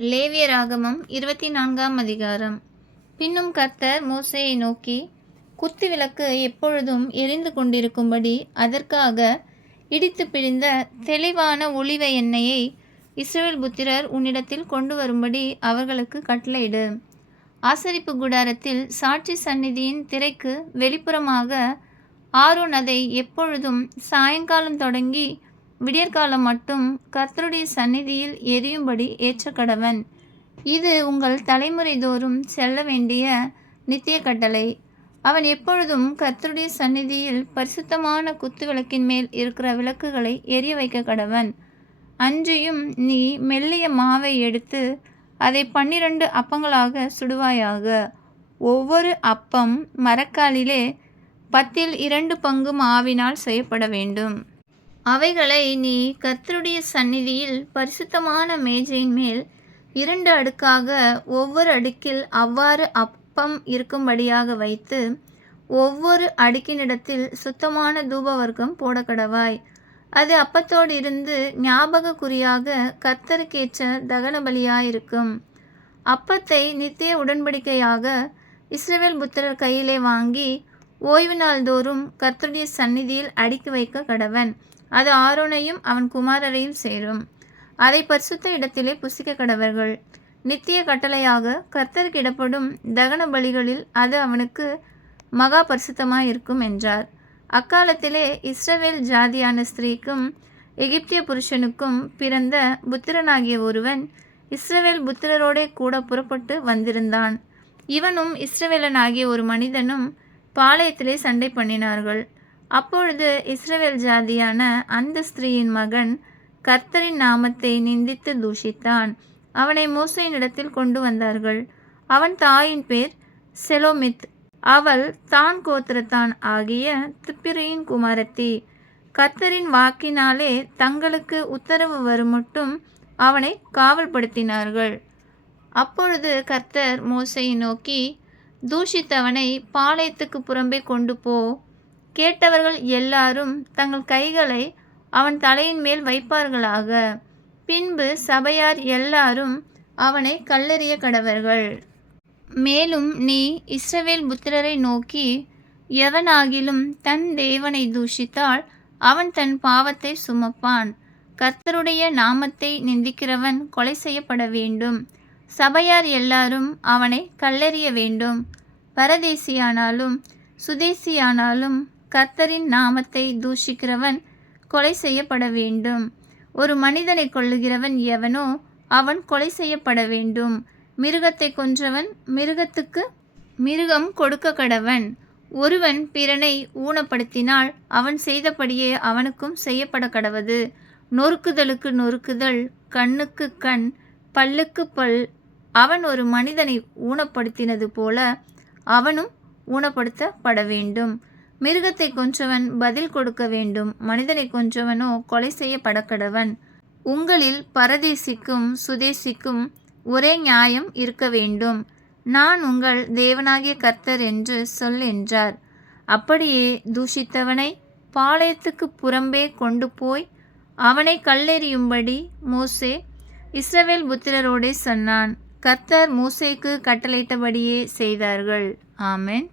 லேவியராகமம் 24ஆம் அதிகாரம். பின்னும் கர்த்தர் மோசேயை நோக்கி, குத்து விளக்கு எப்பொழுதும் எரிந்து கொண்டிருக்கும்படி அதற்காக இடித்து பிழிந்த தெளிவான ஒலிவ எண்ணெயை இஸ்ரவேல் புத்திரர் உன்னிடத்தில் கொண்டு வரும்படி அவர்களுக்கு கட்டளையிடு. ஆசரிப்பு கூடாரத்தில் சாட்சி சந்நிதியின் திரைக்கு வெளிப்புறமாக ஆரோன் அதை எப்பொழுதும் சாயங்காலம் தொடங்கி விடியற்காலம் மட்டும் கர்த்தருடைய சந்நிதியில் எரியும்படி ஏற்றக்கடவன். இது உங்கள் தலைமுறை தோறும் செல்ல வேண்டிய நித்திய கட்டளை. அவன் எப்பொழுதும் கர்த்தருடைய சந்நிதியில் பரிசுத்தமான குத்து விளக்கின் மேல் இருக்கிற விளக்குகளை எரிய வைக்க கடவன். அன்றியும் நீ மெல்லிய மாவை எடுத்து அதை 12 அப்பங்களாக சுடுவாயாக. ஒவ்வொரு அப்பம் மரக்காலிலே 10 பங்கு மாவினால் செய்யப்பட வேண்டும். அவைகளை நீ கர்த்தருடைய சந்நிதியில் பரிசுத்தமான மேஜையின் மேல் 2 அடுக்காக ஒவ்வொரு அடுக்கில் அவ்வாறு அப்பம் இருக்கும்படியாக வைத்து ஒவ்வொரு அடுக்கினிடத்தில் சுத்தமான தூபவர்க்கம் போடக்கடவாய். அது அப்பத்தோடு இருந்து ஞாபக குறியாக கர்த்தருக்கேற்ற தகன பலியாயிருக்கும். அப்பத்தை நித்திய உடன்படிக்கையாக இஸ்ரவேல் புத்திரர் கையிலே வாங்கி ஓய்வு நாள் தோறும் கர்த்தருடைய சந்நிதியில் அடுக்கி வைக்க கடவன். அது ஆரோனையும் அவன் குமாரரையும் சேரும். அதை பரிசுத்த இடத்திலே புசிக்க கடவர்கள். நித்திய கட்டளையாக கர்த்தருக்கு இடப்படும் தகன பலிகளில் அது அவனுக்கு மகா பரிசுத்தமாயிருக்கும் என்றார். அக்காலத்திலே இஸ்ரவேல் ஜாதியான ஸ்திரீக்கும் எகிப்திய புருஷனுக்கும் பிறந்த புத்திரனாகிய ஒருவன் இஸ்ரவேல் புத்திரரோடே கூட புறப்பட்டு வந்திருந்தான். இவனும் இஸ்ரவேலனாகிய ஒரு மனிதனும் பாளையத்திலே சண்டை பண்ணினார்கள். அப்பொழுது இஸ்ரவேல் ஜாதியான அந்த ஸ்திரீயின் மகன் கர்த்தரின் நாமத்தை நிந்தித்து தூஷித்தான். அவனை மோசேயினிடத்தில் கொண்டு வந்தார்கள். அவன் தாயின் பேர் செலோமித். அவள் தான் கோத்திரத்தான் ஆகிய திப்பிரியின் குமாரத்தி. கர்த்தரின் வாக்கினாலே தங்களுக்கு உத்தரவு வருமட்டும் அவனை காவல்படுத்தினார்கள். அப்பொழுது கர்த்தர் மோசேயை நோக்கி, தூஷித்தவனை பாளையத்துக்கு புறம்பே கொண்டு போ. கேட்டவர்கள் எல்லாரும் தங்கள் கைகளை அவன் தலையின் மேல் வைப்பார்களாக. பின்பு சபையார் எல்லாரும் அவனை கல்லெறிய கடவர்கள். மேலும் நீ இஸ்ரவேல் புத்திரரை நோக்கி, எவனாகிலும் தன் தேவனை தூஷித்தால் அவன் தன் பாவத்தை சுமப்பான். கர்த்தருடைய நாமத்தை நிந்திக்கிறவன் கொலை செய்யப்பட வேண்டும். சபையார் எல்லாரும் அவனை கல்லெறிய வேண்டும். பரதேசியானாலும் சுதேசியானாலும் கர்த்தரின் நாமத்தை தூஷிக்கிறவன் கொலை செய்யப்பட வேண்டும். ஒரு மனிதனை கொல்லுகிறவன் எவனோ அவன் கொலை செய்யப்பட வேண்டும். மிருகத்தை கொன்றவன் மிருகத்துக்கு மிருகம் கொடுக்க கடவன். ஒருவன் பிறனை ஊனப்படுத்தினால் அவன் செய்தபடியே அவனுக்கும் செய்யப்பட கடவது. நொறுக்குதலுக்கு நொறுக்குதல், கண்ணுக்கு கண், பல்லுக்கு பல். அவன் ஒரு மனிதனை ஊனப்படுத்தினது போல அவனும் ஊனப்படுத்தப்பட வேண்டும். மிருகத்தை கொன்றவன் பதில் கொடுக்க வேண்டும். மனிதனை கொன்றவனோ கொலை செய்யப்பட கடவன். உங்களில் பரதேசிக்கும் சுதேசிக்கும் ஒரே நியாயம் இருக்க வேண்டும். நான் உங்கள் தேவனாகிய கர்த்தர் என்று சொல் என்றார். அப்படியே தூஷித்தவனை பாளையத்துக்கு புறம்பே கொண்டு போய் அவனை கல்லெறியும்படி மோசே இஸ்ரவேல் புத்திரரோடே சொன்னான். கர்த்தர் மோசேக்கு கட்டளையிட்டபடியே செய்தார்கள். ஆமென்.